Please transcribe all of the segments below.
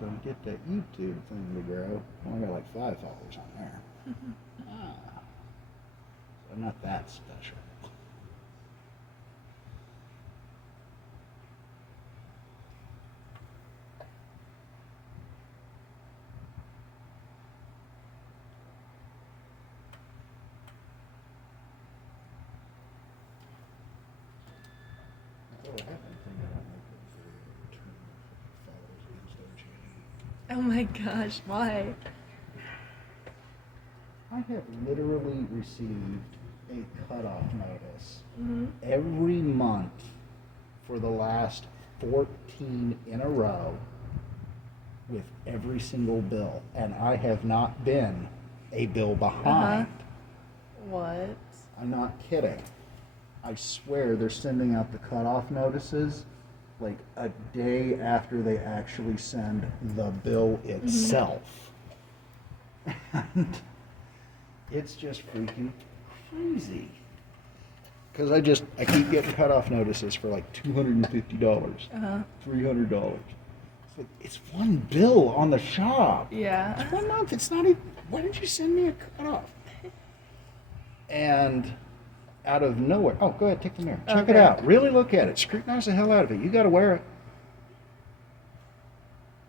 welcome. Get that YouTube thing to grow. I only got like 5 followers on there. So I'm not that special. Oh my gosh, why? I have literally received a cutoff notice every month for the last 14 in a row with every single bill, and I have not been a bill behind. What? I'm not kidding. I swear they're sending out the cutoff notices like a day after they actually send the bill itself. And it's just freaking crazy. Because I keep getting cutoff notices for like $250, $300. It's one bill on the shop. Yeah. It's 1 month. It's not even. Why didn't you send me a cutoff? And out of nowhere. Oh, go ahead, take the mirror. Check it out. Really look at it. Scrutinize the hell out of it. You got to wear it.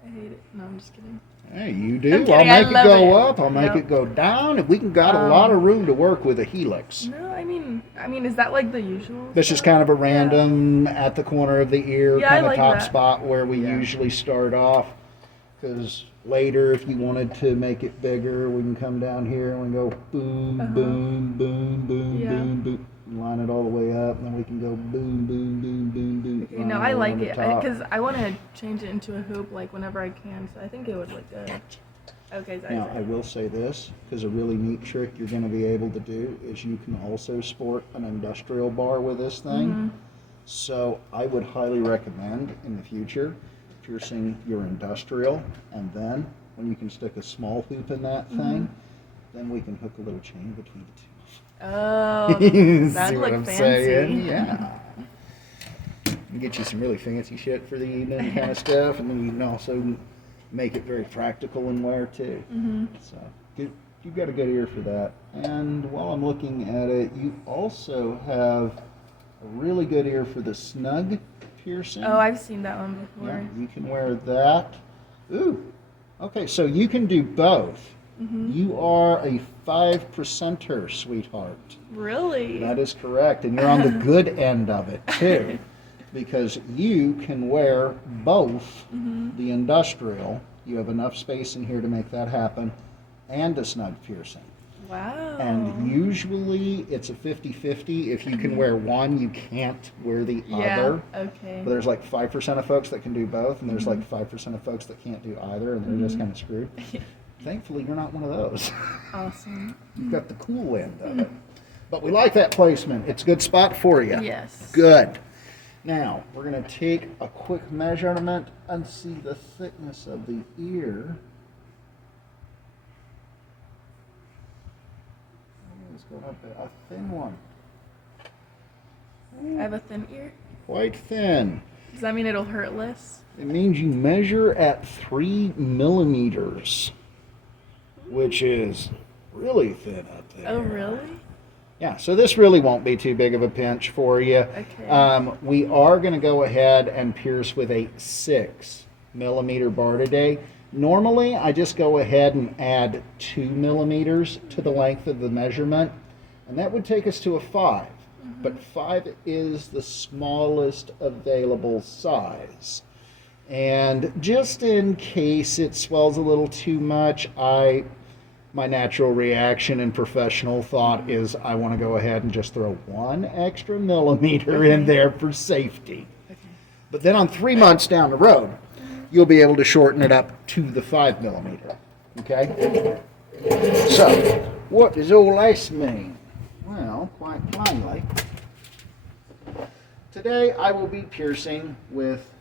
I hate it. No, I'm just kidding. Hey, you do. I'm kidding. I'll make it go it. up. I'll make it go down. And we can got a lot of room to work with a Helix. No, I mean, is that like the usual? This is kind of a random at the corner of the ear kind of like top that. spot where we usually start off. Because later, if you wanted to make it bigger, we can come down here and we go boom, boom, boom, boom, boom, boom. Line it all the way up, and then we can go boom, boom, boom, boom, boom. You know, I like it because I want to change it into a hoop like whenever I can. So I think it would look good. Okay, sorry. Now, I will say this, because a really neat trick you're going to be able to do is you can also sport an industrial bar with this thing. So I would highly recommend in the future piercing your industrial, and then when you can stick a small hoop in that thing, then we can hook a little chain between the two. Oh, that'd look fancy. Saying? Yeah. And get you some really fancy shit for the evening kind of stuff, and then you can also make it very practical in wear too. So you've got a good ear for that. And while I'm looking at it, you also have a really good ear for the snug piercing. Oh, I've seen that one before. Yeah, you can wear that. Ooh. Okay, so you can do both. You are a 5%er, sweetheart. Really? That is correct, and you're on the good end of it too, because you can wear both the industrial. You have enough space in here to make that happen, and a snug piercing. Wow. And usually it's a 50-50. If you can wear one, you can't wear the other. Okay. But there's like 5% of folks that can do both, and there's like 5% of folks that can't do either, and they're just kind of screwed. Thankfully, you're not one of those. Awesome. You've got the cool end of it. But we like that placement. It's a good spot for you. Yes. Good. Now, we're going to take a quick measurement and see the thickness of the ear. Let's go up a thin one. I have a thin ear. Quite thin. Does that mean it'll hurt less? It means you measure at 3 millimeters, which is really thin up there. Oh, really? Yeah, so this really won't be too big of a pinch for you. Okay. We are going to go ahead and pierce with a 6 millimeter bar today. Normally, I just go ahead and add 2 millimeters to the length of the measurement, and that would take us to a 5. But 5 is the smallest available size. And just in case it swells a little too much, my natural reaction and professional thought is I want to go ahead and just throw 1 extra millimeter in there for safety. Okay. But then on 3 months down the road, you'll be able to shorten it up to the 5 millimeter. Okay? So, what does all this mean? Well, quite plainly, today I will be piercing with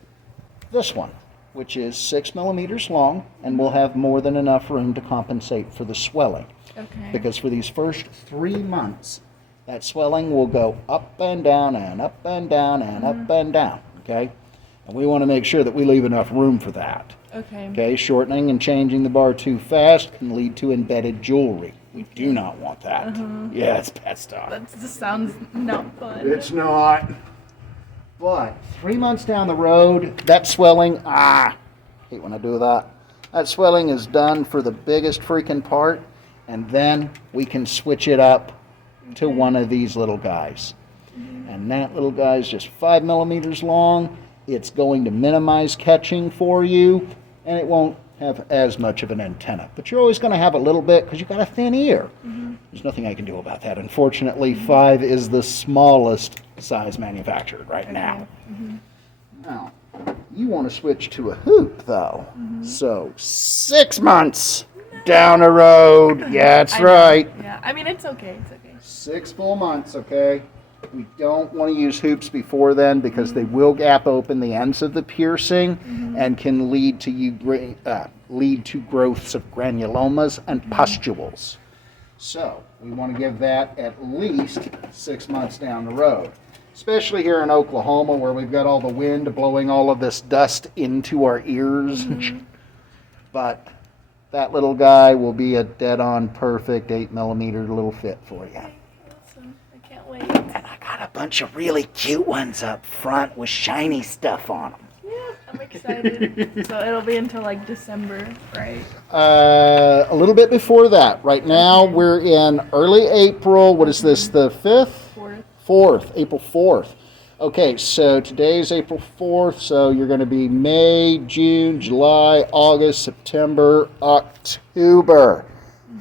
this one, which is 6 millimeters long, and will have more than enough room to compensate for the swelling. Okay. Because for these first 3 months, that swelling will go up and down and up and down and up and down, okay? And we want to make sure that we leave enough room for that. Okay. Okay, shortening and changing the bar too fast can lead to embedded jewelry. We do not want that. Yeah, it's bad stuff. That just sounds not fun. It's not. But 3 months down the road, that swelling, hate when I do that. That swelling is done for the biggest freaking part, and then we can switch it up to one of these little guys. And that little guy is just 5 millimeters long. It's going to minimize catching for you, and it won't have as much of an antenna. But you're always going to have a little bit because you've got a thin ear. There's nothing I can do about that. Unfortunately, 5 is the smallest size manufactured right now. Now, you want to switch to a hoop, though. So, 6 months down the road. Yeah, that's right. Yeah, I mean, it's okay. It's okay. 6 full months, okay? We don't want to use hoops before then because they will gap open the ends of the piercing and can lead to growths of granulomas and pustules. So we want to give that at least 6 months down the road, especially here in Oklahoma where we've got all the wind blowing all of this dust into our ears. But that little guy will be a dead-on perfect 8 millimeter little fit for you. Awesome. I can't wait. And I got a bunch of really cute ones up front with shiny stuff on them. Yeah, I'm excited. So it'll be until like December, right? A little bit before that. Right now we're in early April. What is this, the 5th? 4th, April 4th. Okay, so today's April 4th, so you're going to be May, June, July, August, September, October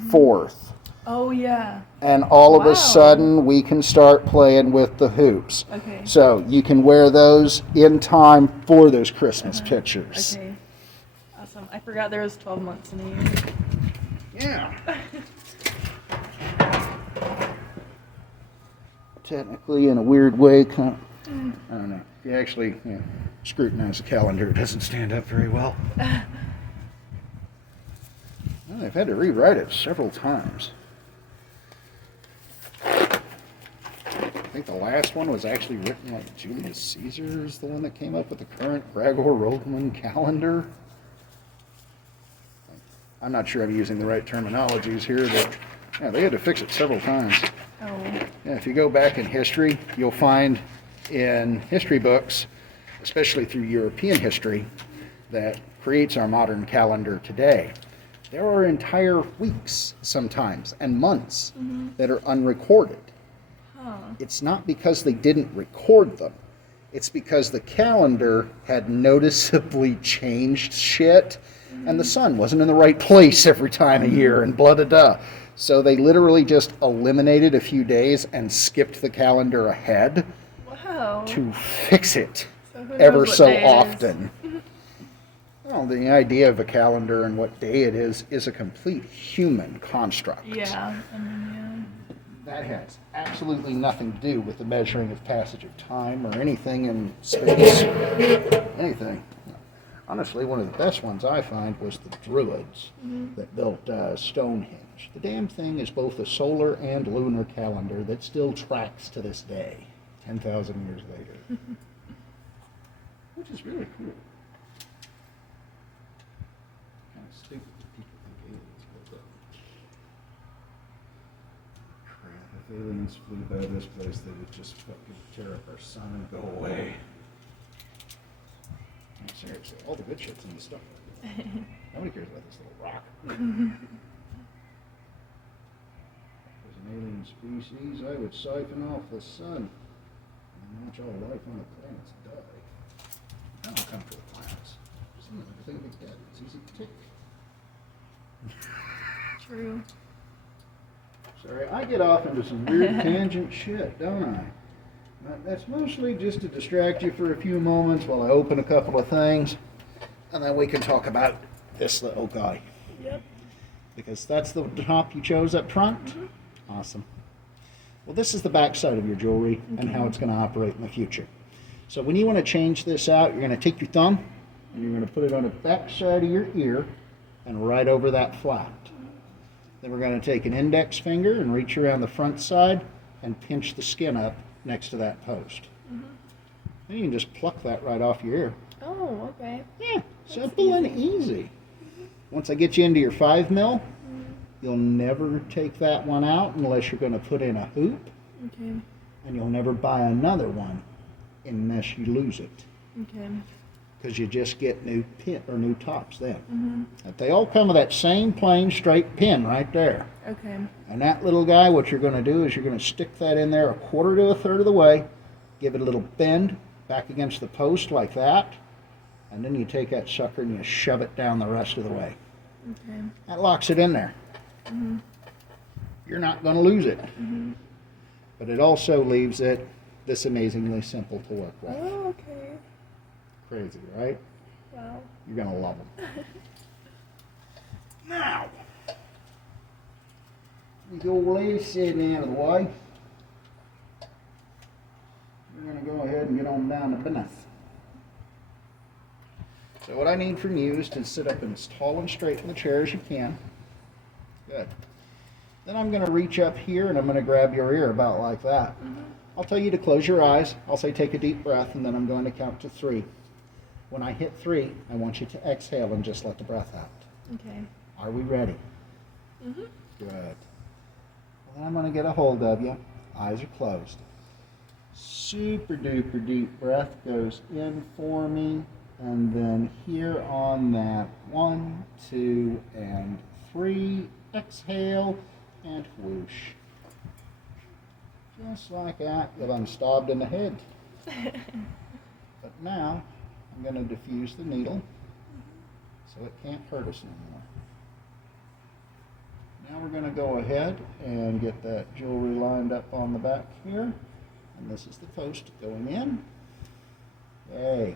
4th. Oh, yeah. And all of a sudden, we can start playing with the hoops. Okay. So you can wear those in time for those Christmas pictures. Okay. Awesome. I forgot there was 12 months in a year. Yeah. Technically, in a weird way, kind of, I don't know. If you actually scrutinize the calendar, it doesn't stand up very well. Well, I've had to rewrite it several times. I think the last one was actually written like Julius Caesar is the one that came up with the current Gregor-Roman calendar. I'm not sure I'm using the right terminologies here, but yeah, they had to fix it several times. Oh. Yeah, if you go back in history, you'll find in history books, especially through European history, that creates our modern calendar today. There are entire weeks sometimes and months that are unrecorded. It's not because they didn't record them. It's because the calendar had noticeably changed shit and the sun wasn't in the right place every time of year and blah, blah, blah. So they literally just eliminated a few days and skipped the calendar ahead to fix it ever so often. Well, the idea of a calendar and what day it is a complete human construct. Yeah. I mean, That has absolutely nothing to do with the measuring of passage of time or anything in space. Anything. Honestly, one of the best ones I find was the Druids that built Stonehenge. The damn thing is both a solar and lunar calendar that still tracks to this day, 10,000 years later. Which is really cool. Kind of stupid that people think aliens built it. Crap, if aliens flew by this place, they would just fucking tear up our sun and go away. Seriously, all the good shit's in the stuff. Nobody cares about this little rock. If as an alien species, I would siphon off the sun and watch all life on the planets die. I don't come for the planets. Just everything gets dead. It's easy to take. True. Sorry, I get off into some weird tangent shit, don't I? That's mostly just to distract you for a few moments while I open a couple of things, and then we can talk about this little guy. Yep. Because that's the top you chose up front? Awesome. Well, this is the back side of your jewelry and how it's going to operate in the future. So when you want to change this out, you're going to take your thumb and you're going to put it on the back side of your ear and right over that flat. Then we're going to take an index finger and reach around the front side and pinch the skin up next to that post. Then you can just pluck that right off your ear. Oh, okay. Yeah, Simple and easy. Once I get you into your 5 mil, you'll never take that one out unless you're going to put in a hoop. Okay. And you'll never buy another one unless you lose it. Okay. Because you just get new pin or new tops then. But they all come with that same plain straight pin right there. Okay. And that little guy, what you're going to do is you're going to stick that in there 1/4 to 1/3 of the way, give it a little bend back against the post like that, and then you take that sucker and you shove it down the rest of the way. Okay. That locks it in there. You're not going to lose it. But it also leaves it this amazingly simple to work with. Oh, okay. Crazy, right? Wow. You're going to love them. Now, with the old lady sitting out of the way, we're going to go ahead and get on down to business. So what I need from you is to sit up as tall and straight in the chair as you can. Good. Then I'm going to reach up here and I'm going to grab your ear about like that. I'll tell you to close your eyes. I'll say take a deep breath, and then I'm going to count to 3. When I hit 3, I want you to exhale and just let the breath out. Okay. Are we ready? Good. Well, then I'm going to get a hold of you. Eyes are closed. Super duper deep breath goes in for me. And then here on that 1, 2, and 3, exhale and whoosh. Just like that, you'll unstabbed in the head. But now, I'm going to diffuse the needle so it can't hurt us anymore. Now we're going to go ahead and get that jewelry lined up on the back here. And this is the post going in. Yay.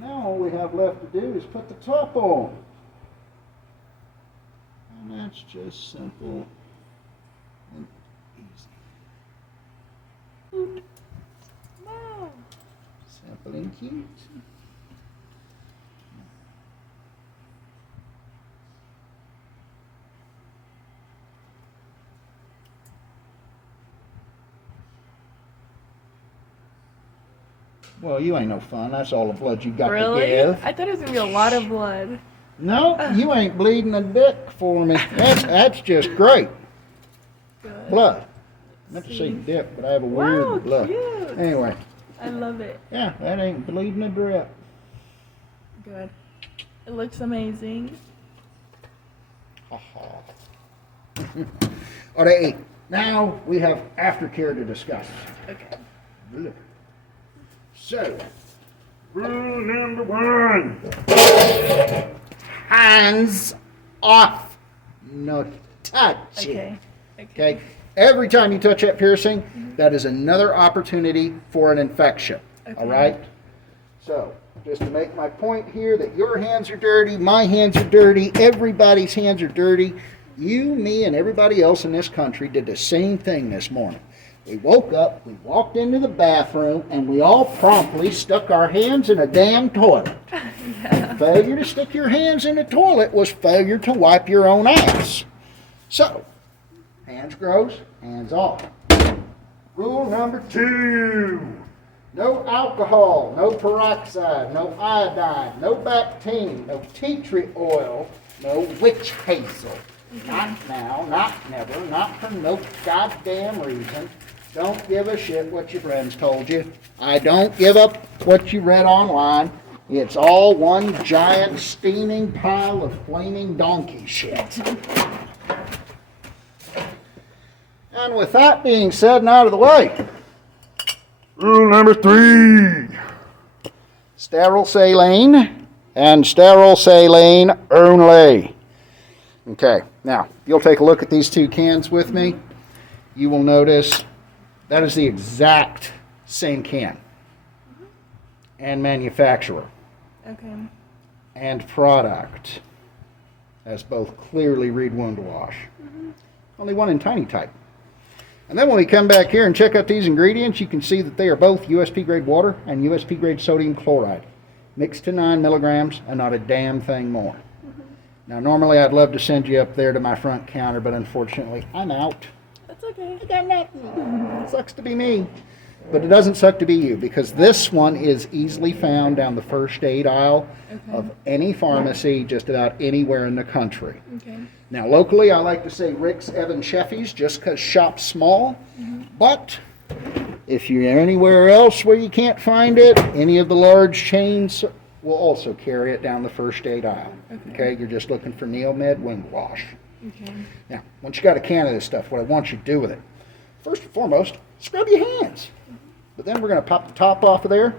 Now all we have left to do is put the top on. And that's just simple and easy. Wow. Simple and cute. Well, you ain't no fun. That's all the blood you got Really? to give. I thought it was gonna be a lot of blood. No, you ain't bleeding a dick for me. That's just great. Good. Blood. I meant to say dip, but I have a weird Wow, blood. cute. Anyway, I love it. yeah, that ain't bleeding a drip. Good. It looks amazing. Ha ha. Alright, now we have aftercare to discuss. Okay. Look. So, rule number 1. Hands off. No touching. Okay. Okay? Every time you touch that piercing, that is another opportunity for an infection. Okay. All right? So, just to make my point here that your hands are dirty, my hands are dirty, everybody's hands are dirty. You, me, and everybody else in this country did the same thing this morning. We woke up, we walked into the bathroom, and we all promptly stuck our hands in a damn toilet. Yeah. Failure to stick your hands in the toilet was failure to wipe your own ass. So, hands gross, hands off. Rule number 2. No alcohol, no peroxide, no iodine, no Bactine, no tea tree oil, no witch hazel. Not now, not never, not for no goddamn reason. Don't give a shit what your friends told you. I don't give up what you read online. It's all one giant steaming pile of flaming donkey shit. And with that being said and out of the way, rule number 3. Sterile saline and sterile saline only. Okay, now, if you'll take a look at these 2 cans with me, you will notice that is the exact same can. And manufacturer. Okay. And product. As both clearly read wound wash. Only one in tiny type. And then when we come back here and check out these ingredients, you can see that they are both USP grade water and USP grade sodium chloride. Mixed to 9 milligrams and not a damn thing more. Now, normally I'd love to send you up there to my front counter, but unfortunately, I'm out. That's okay. I got nothing. Sucks to be me. But it doesn't suck to be you, because this one is easily found down the first aid aisle of any pharmacy just about anywhere in the country. Okay. Now, locally, I like to say Rick's, Evan, Sheffy's, just because shop's small. But if you're anywhere else where you can't find it, any of the large chains will also carry it down the first aid aisle. Okay? You're just looking for Neomed Wind Wash. Okay. Now, once you got a can of this stuff, what I want you to do with it, first and foremost, scrub your hands. But then we're going to pop the top off of there,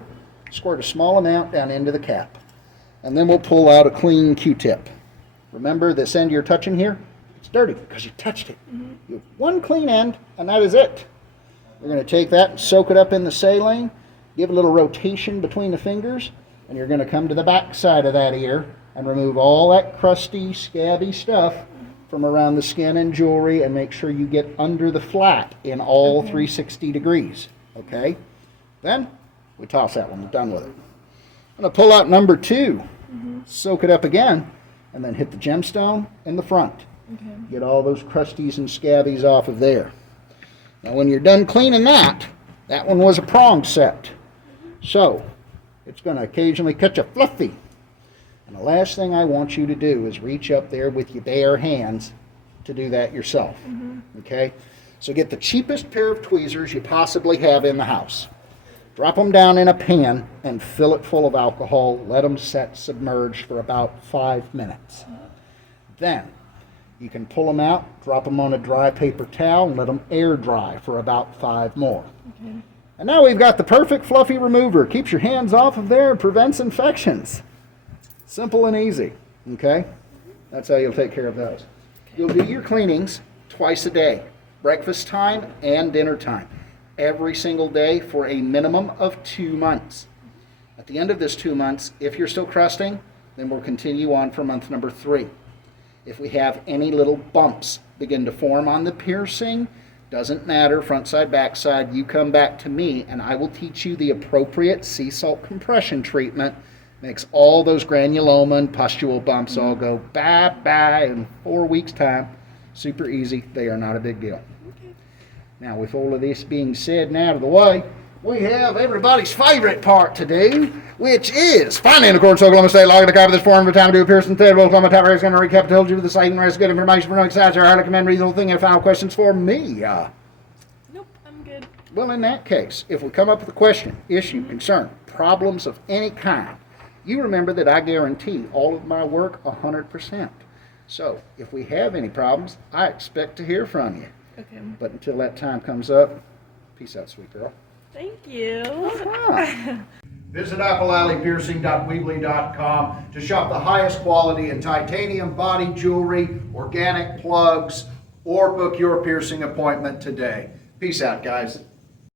squirt a small amount down into the cap. And then we'll pull out a clean Q-tip. Remember, this end you're touching here, it's dirty because you touched it. You have one clean end, and that is it. We're going to take that and soak it up in the saline, give a little rotation between the fingers, and you're going to come to the back side of that ear and remove all that crusty, scabby stuff from around the skin and jewelry, and make sure you get under the flat in all 360 degrees. Okay? Then we toss that when we're done with it. I'm going to pull out number 2, soak it up again, and then hit the gemstone in the front. Okay. Get all those crusties and scabbies off of there. Now when you're done cleaning that one was a prong set. So it's going to occasionally catch a fluffy. And the last thing I want you to do is reach up there with your bare hands to do that yourself. Okay? So get the cheapest pair of tweezers you possibly have in the house. Drop them down in a pan and fill it full of alcohol. Let them set submerged for about 5 minutes. Then you can pull them out, drop them on a dry paper towel, and let them air dry for about 5 more. Okay. And now we've got the perfect fluffy remover. Keeps your hands off of there and prevents infections. Simple and easy. Okay? That's how you'll take care of those. You'll do your cleanings twice a day. Breakfast time and dinner time. Every single day for a minimum of 2 months. At the end of this 2 months, if you're still crusting, then we'll continue on for month number 3. If we have any little bumps begin to form on the piercing, doesn't matter, front side, back side, you come back to me and I will teach you the appropriate sea salt compression treatment. Makes all those granuloma and pustule bumps all go bye-bye in 4 weeks' time. Super easy. They are not a big deal. Now, with all of this being said and out of the way, we have everybody's favorite part to do, which is finally in accordance with Oklahoma State law. The copy of this form of time to do a Pearson Threadless Oklahoma Top is going to recap told you with the site and rest good information for no sides. I highly recommend read the whole thing. And final questions for me? Nope, I'm good. Well, in that case, if we come up with a question, issue, concern, problems of any kind, you remember that I guarantee all of my work 100%. So, if we have any problems, I expect to hear from you. Okay. But until that time comes up, peace out, sweet girl. Thank you. Visit applealleypiercing.weebly.com to shop the highest quality in titanium body jewelry, organic plugs, or book your piercing appointment today. Peace out, guys.